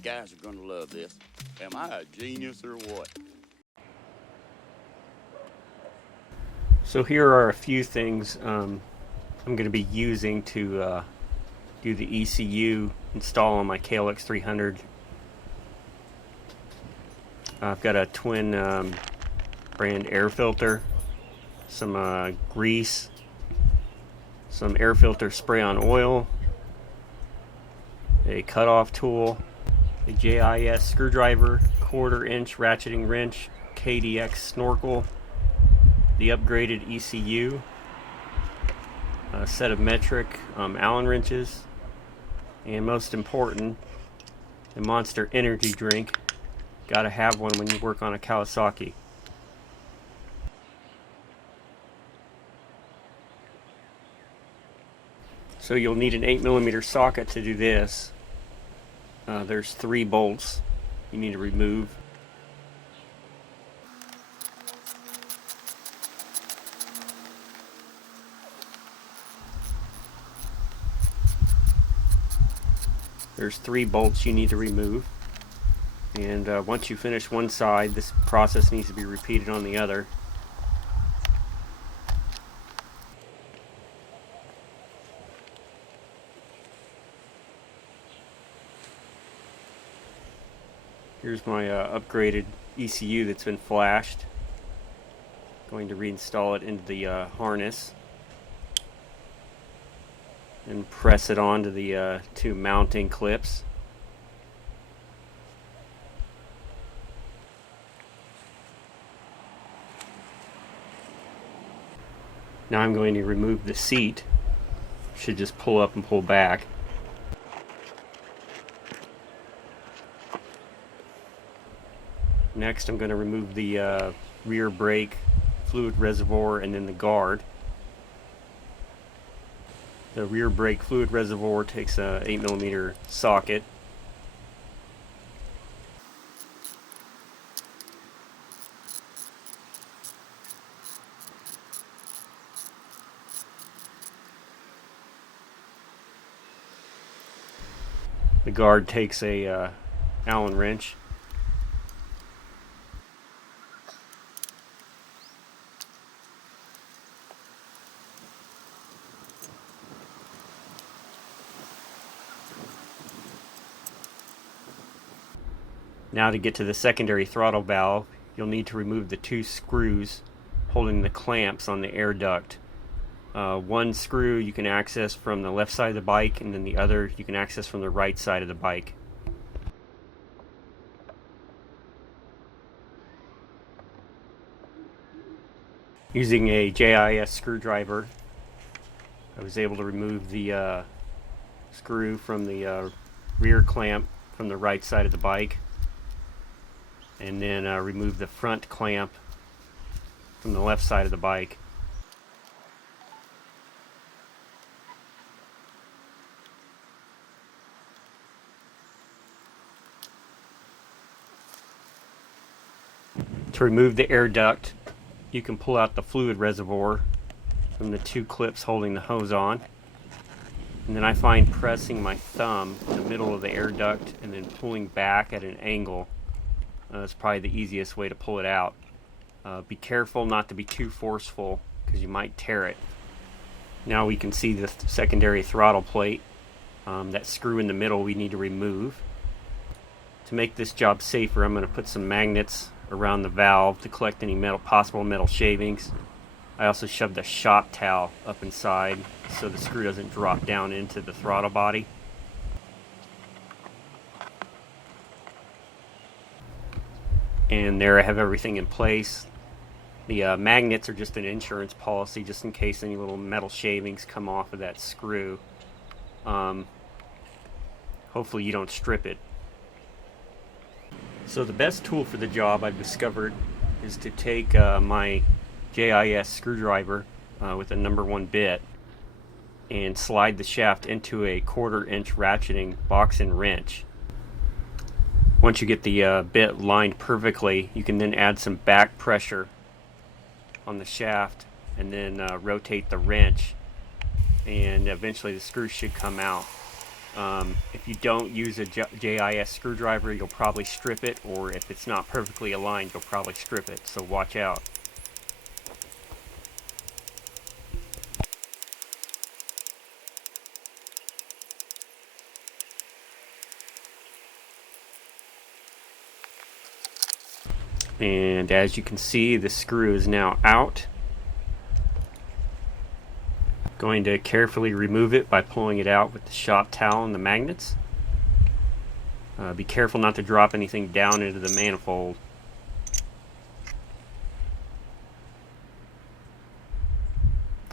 Guys are gonna love this. Am I a genius or what? So here are a few things I'm going to be using to do the ECU install on my KLX300. I've got a twin brand air filter, some grease, some air filter spray on oil, a cutoff tool, a JIS screwdriver, 1/4 inch ratcheting wrench, KDX Snorkel, the upgraded ECU, a set of metric Allen wrenches, and most important, a Monster energy drink. Gotta have one when you work on a Kawasaki. So you'll need an 8mm socket to do this. There's 3 bolts you need to remove. There's 3 bolts you need to remove, and once you finish one side, this process needs to be repeated on the other. Here's my upgraded ECU that's been flashed. Going to reinstall it into the harness and press it onto the 2 mounting clips. Now I'm going to remove the seat. Should just pull up and pull back. Next I'm going to remove the rear brake fluid reservoir and then the guard. The rear brake fluid reservoir takes a 8mm socket. The guard takes a Allen wrench. Now to get to the secondary throttle valve, you'll need to remove the 2 screws holding the clamps on the air duct. One screw you can access from the left side of the bike, and then the other you can access from the right side of the bike. Using a JIS screwdriver, I was able to remove the screw from the rear clamp from the right side of the bike, and then remove the front clamp from the left side of the bike. To remove the air duct, you can pull out the fluid reservoir from the 2 clips holding the hose on. And then I find pressing my thumb in the middle of the air duct and then pulling back at an angle is probably the easiest way to pull it out. Be careful not to be too forceful because you might tear it. Now we can see the secondary throttle plate. That screw in the middle we need to remove. To make this job safer, I'm going to put some magnets around the valve to collect any possible metal shavings. I also shoved a shop towel up inside so the screw doesn't drop down into the throttle body. And there I have everything in place. The magnets are just an insurance policy just in case any little metal shavings come off of that screw. Hopefully you don't strip it. So the best tool for the job I've discovered is to take my JIS screwdriver with a number 1 bit and slide the shaft into a 1/4 inch ratcheting box and wrench. Once you get the bit lined perfectly, you can then add some back pressure on the shaft and then rotate the wrench, and eventually the screw should come out. If you don't use a JIS screwdriver, you'll probably strip it, or if it's not perfectly aligned, you'll probably strip it, so watch out. And as you can see, the screw is now out. Going to carefully remove it by pulling it out with the shop towel and the magnets. Be careful not to drop anything down into the manifold.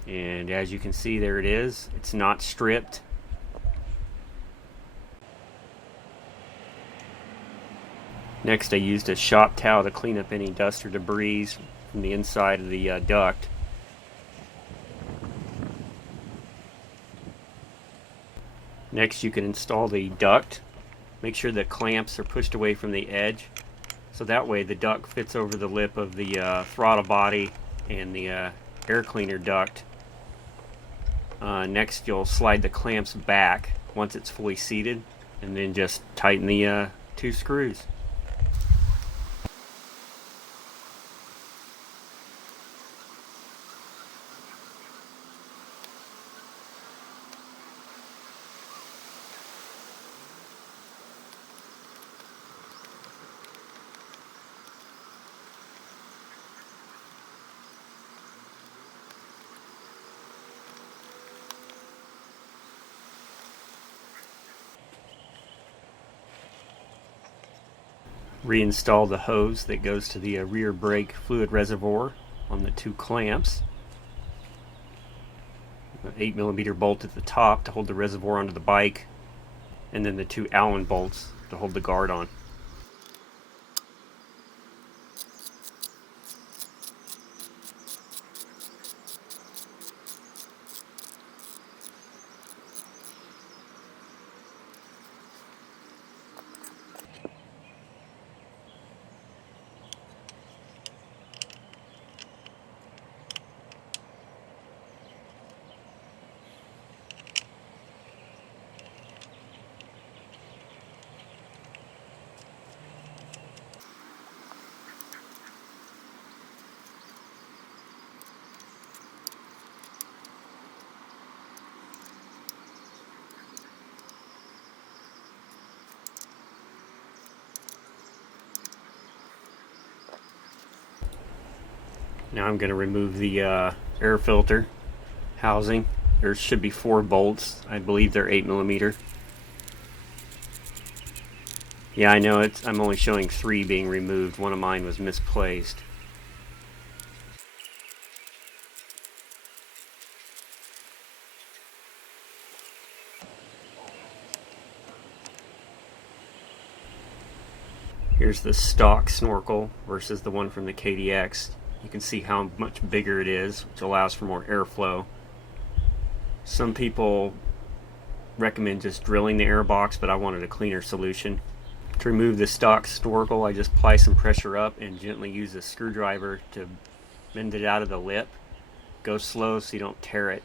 And as you can see, there it is. It's not stripped. Next, I used a shop towel to clean up any dust or debris from the inside of the duct. Next, you can install the duct. Make sure the clamps are pushed away from the edge, so that way the duct fits over the lip of the throttle body and the air cleaner duct. Next, you'll slide the clamps back once it's fully seated, and then just tighten the 2 screws. Reinstall the hose that goes to the rear brake fluid reservoir on the 2 clamps. An 8mm bolt at the top to hold the reservoir onto the bike, and then the 2 Allen bolts to hold the guard on. Now I'm going to remove the air filter housing. There should be 4 bolts. I believe they're 8mm. Yeah, I know I'm only showing 3 being removed. One of mine was misplaced. Here's the stock Snorkel versus the one from the KDX. You can see how much bigger it is, which allows for more airflow. Some people recommend just drilling the air box, but I wanted a cleaner solution. To remove the stock Snorkel, I just apply some pressure up and gently use a screwdriver to bend it out of the lip. Go slow so you don't tear it.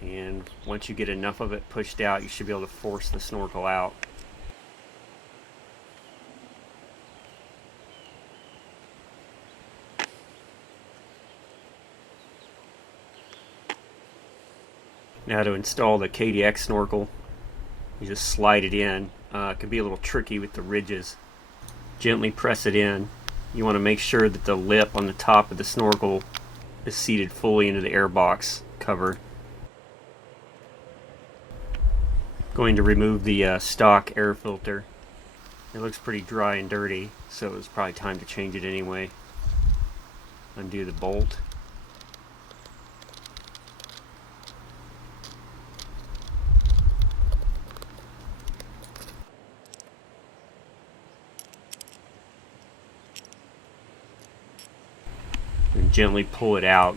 And once you get enough of it pushed out, you should be able to force the Snorkel out. Now to install the KDX Snorkel, you just slide it in. It can be a little tricky with the ridges. Gently press it in. You want to make sure that the lip on the top of the Snorkel is seated fully into the airbox cover. Going to remove the stock air filter. It looks pretty dry and dirty, so it's probably time to change it anyway. Undo the bolt. And gently pull it out.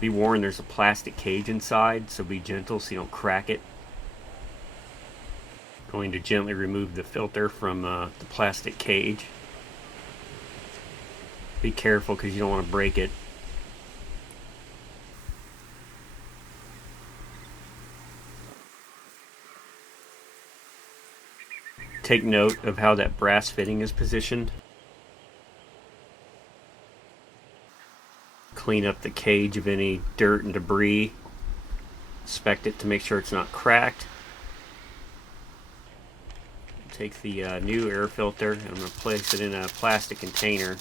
Be warned, there's a plastic cage inside, so be gentle so you don't crack it. Going to gently remove the filter from the plastic cage. Be careful because you don't want to break it. take note of how that brass fitting is positioned. Clean up the cage of any dirt and debris. Inspect it to make sure it's not cracked. Take the new air filter and I'm going to place it in a plastic container.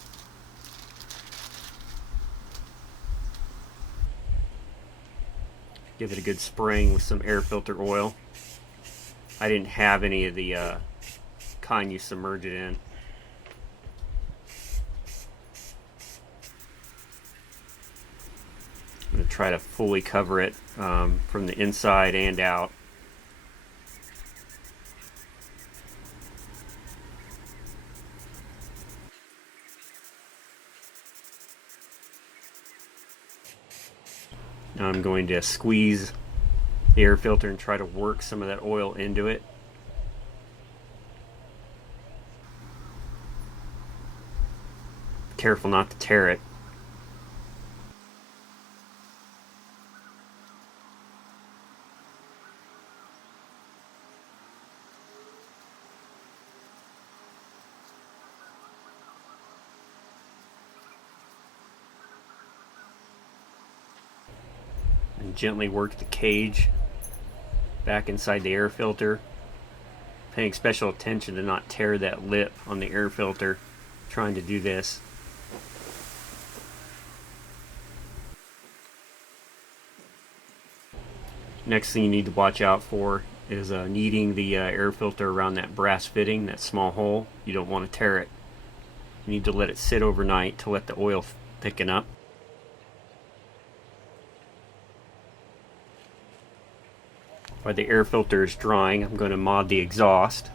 Give it a good spraying with some air filter oil. I didn't have any of the kind you submerge it in. I'm going to try to fully cover it from the inside and out. Now I'm going to squeeze the air filter and try to work some of that oil into it. Careful not to tear it. And gently work the cage back inside the air filter, paying special attention to not tear that lip on the air filter trying to do this. Next thing you need to watch out for is kneading the air filter around that brass fitting, that small hole. You don't want to tear it. You need to let it sit overnight to let the oil thicken up. While the air filter is drying, I'm going to mod the exhaust.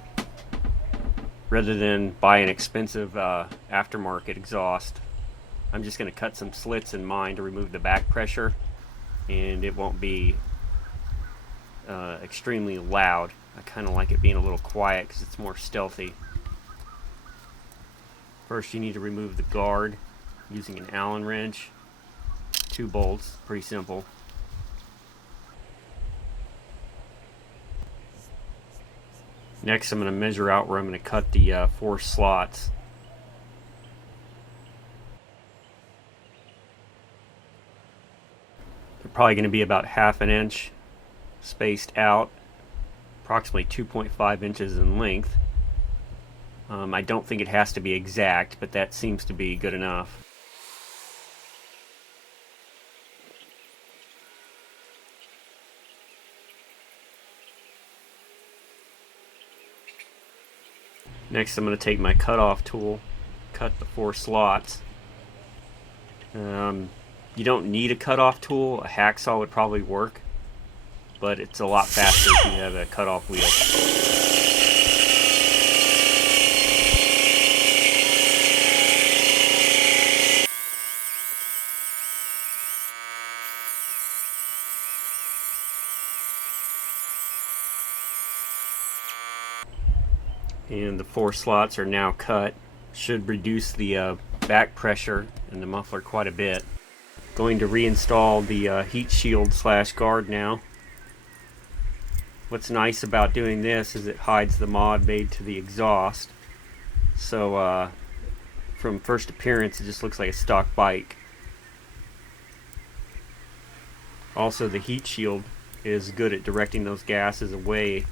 Rather than buy an expensive aftermarket exhaust, I'm just going to cut some slits in mine to remove the back pressure, and it won't be extremely loud. I kind of like it being a little quiet because it's more stealthy. First you need to remove the guard using an Allen wrench. 2 bolts, pretty simple. Next I'm going to measure out where I'm going to cut the 4 slots. They're probably going to be about 1/2 inch spaced out, approximately 2.5 inches in length. I don't think it has to be exact, but that seems to be good enough. Next I'm going to take my cutoff tool, cut the 4 slots. You don't need a cutoff tool. A hacksaw would probably work, but it's a lot faster if you have a cutoff wheel. And the 4 slots are now cut. Should reduce the back pressure in the muffler quite a bit. Going to reinstall the heat shield / guard now. What's nice about doing this is it hides the mod made to the exhaust. So from first appearance it just looks like a stock bike. Also the heat shield is good at directing those gases away.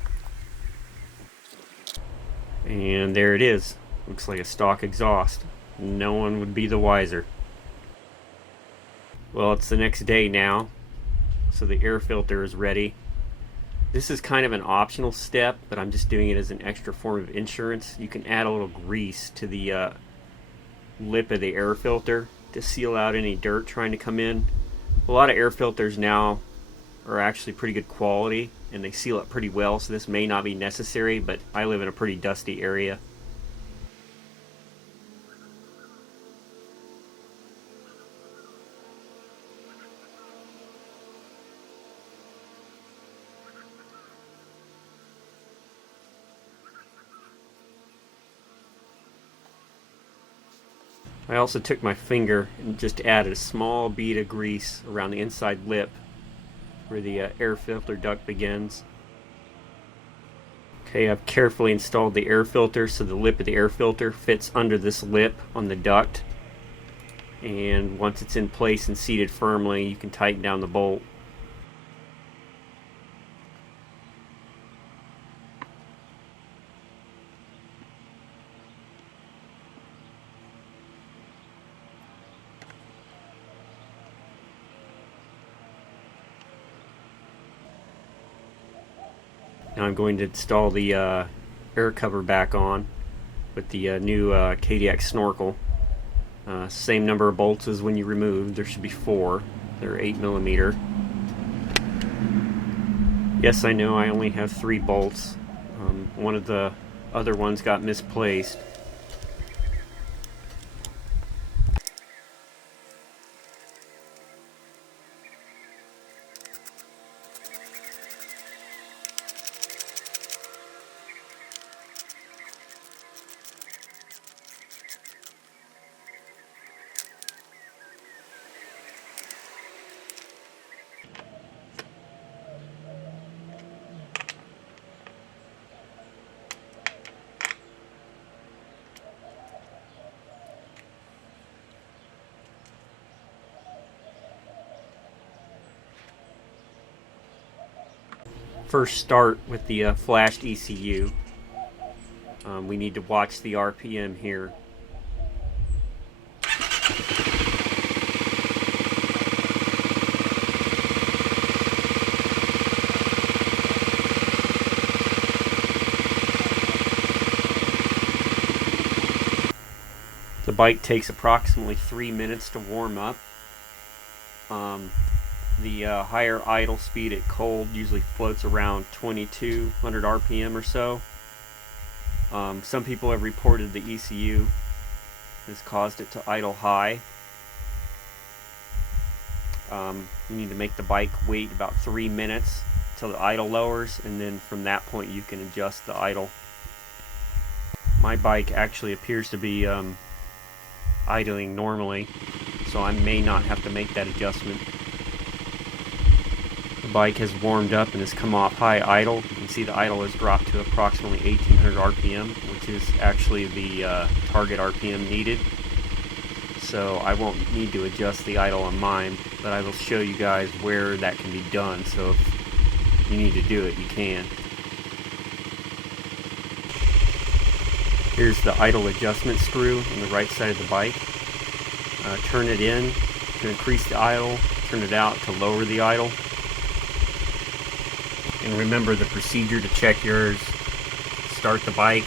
And there it is. Looks like a stock exhaust. No one would be the wiser. Well, it's the next day now, so the air filter is ready. This is kind of an optional step, but I'm just doing it as an extra form of insurance. You can add a little grease to the lip of the air filter to seal out any dirt trying to come in. A lot of air filters now are actually pretty good quality and they seal up pretty well, so this may not be necessary, but I live in a pretty dusty area. I also took my finger and just added a small bead of grease around the inside lip where the air filter duct begins. Okay, I've carefully installed the air filter so the lip of the air filter fits under this lip on the duct. And once it's in place and seated firmly, you can tighten down the bolt. Now I'm going to install the air cover back on with the new KDX Snorkel. Same number of bolts as when you removed. There should be 4. They're 8mm. Yes, I know I only have 3 bolts. One of the other ones got misplaced. First, start with the flashed ECU. We need to watch the RPM here. The bike takes approximately 3 minutes to warm up. The higher idle speed at cold usually floats around 2200 RPM or so. Some people have reported the ECU has caused it to idle high. You need to make the bike wait about 3 minutes till the idle lowers, and then from that point you can adjust the idle. My bike actually appears to be idling normally, so I may not have to make that adjustment. The bike has warmed up and has come off high idle. You can see the idle has dropped to approximately 1800 RPM, which is actually the target RPM needed. So I won't need to adjust the idle on mine, but I will show you guys where that can be done. So if you need to do it, you can. Here's the idle adjustment screw on the right side of the bike. Turn it in to increase the idle, turn it out to lower the idle. And remember the procedure to check yours. Start the bike,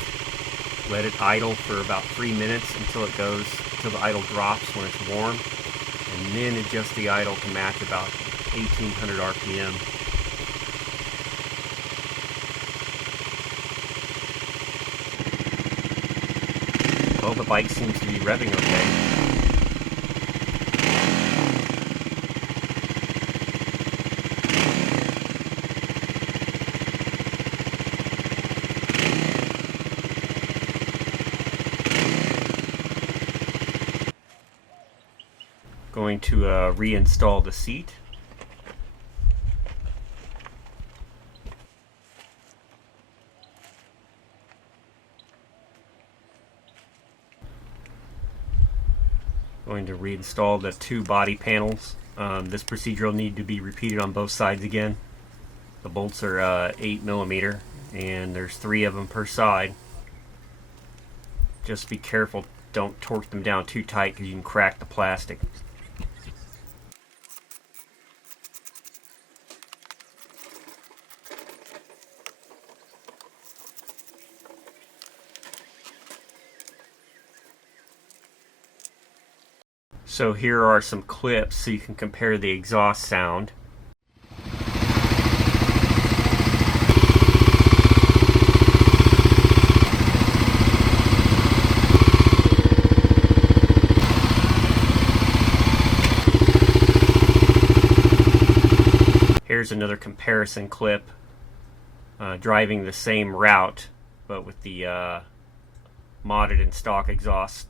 let it idle for about 3 minutes until the idle drops when it's warm, and then adjust the idle to match about 1800 RPM. Well, the bike seems to be revving okay. Going to reinstall the seat. Going to reinstall the 2 body panels. This procedure will need to be repeated on both sides again. The bolts are 8mm and there's 3 of them per side. Just be careful, don't torque them down too tight because you can crack the plastic. So here are some clips so you can compare the exhaust sound. Here's another comparison clip driving the same route but with the modded and stock exhaust.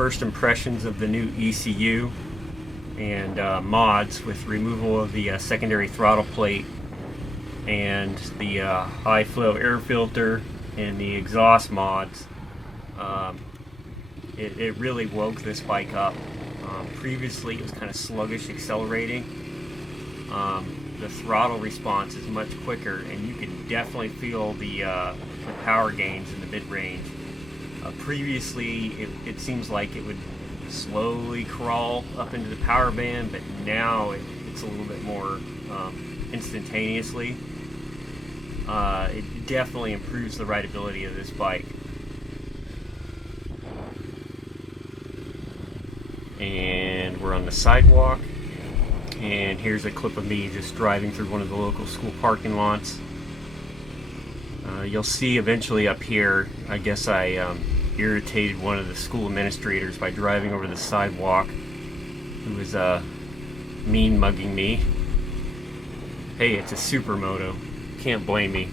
first impressions of the new ECU and mods with removal of the secondary throttle plate and the high flow air filter and the exhaust mods. It really woke this bike up. Previously it was kind of sluggish accelerating. The throttle response is much quicker, and you can definitely feel the power gains in the mid-range. Previously it seems like it would slowly crawl up into the power band, but now it's a little bit more instantaneously. It definitely improves the rideability of this bike. And we're on the sidewalk, and here's a clip of me just driving through one of the local school parking lots. You'll see eventually up here, I guess I irritated one of the school administrators by driving over the sidewalk, who was mean mugging me. Hey, it's a supermoto, can't blame me.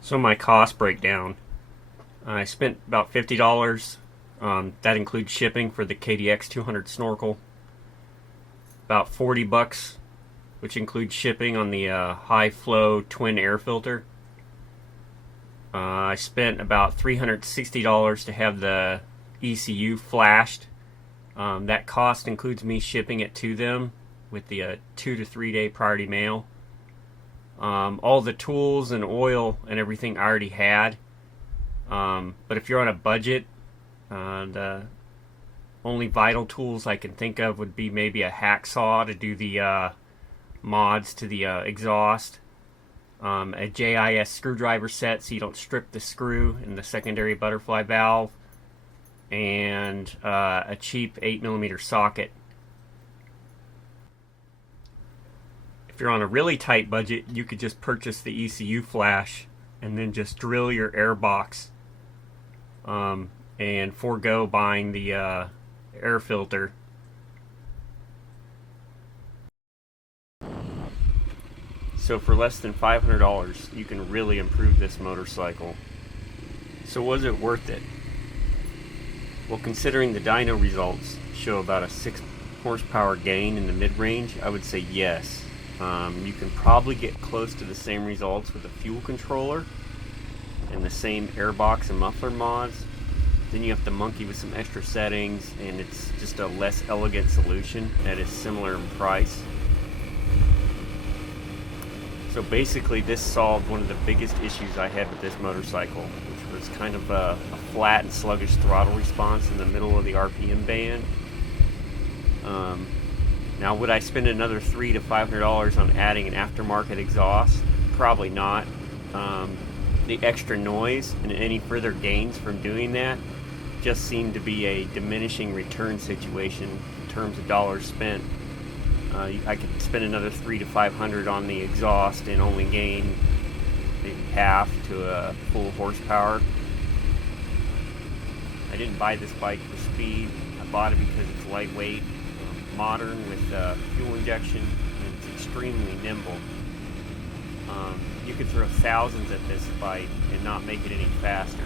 So my cost breakdown, I spent about $50. That includes shipping for the KDX 200 Snorkel. About $40, which includes shipping on the high flow twin air filter. I spent about $360 to have the ECU flashed. That cost includes me shipping it to them with the 2 to 3 day priority mail. All the tools and oil and everything I already had. But if you're on a budget, the only vital tools I can think of would be maybe a hacksaw to do the mods to the exhaust, a JIS screwdriver set so you don't strip the screw in the secondary butterfly valve, and a cheap 8mm socket. If you're on a really tight budget, you could just purchase the ECU flash and then just drill your air box and forego buying the air filter. So for less than $500, you can really improve this motorcycle. So was it worth it? Well, considering the dyno results show about a 6 horsepower gain in the mid-range, I would say yes. You can probably get close to the same results with a fuel controller and the same airbox and muffler mods. Then you have to monkey with some extra settings, and it's just a less elegant solution that is similar in price. So basically this solved one of the biggest issues I had with this motorcycle, which was kind of a flat and sluggish throttle response in the middle of the RPM band. Now, would I spend another $300 to $500 on adding an aftermarket exhaust? Probably not. The extra noise and any further gains from doing that just seemed to be a diminishing return situation in terms of dollars spent. I could spend another $300 to $500 on the exhaust and only gain maybe half to a full horsepower. I didn't buy this bike for speed. I bought it because it's lightweight, modern with fuel injection, and it's extremely nimble. You could throw thousands at this bike and not make it any faster.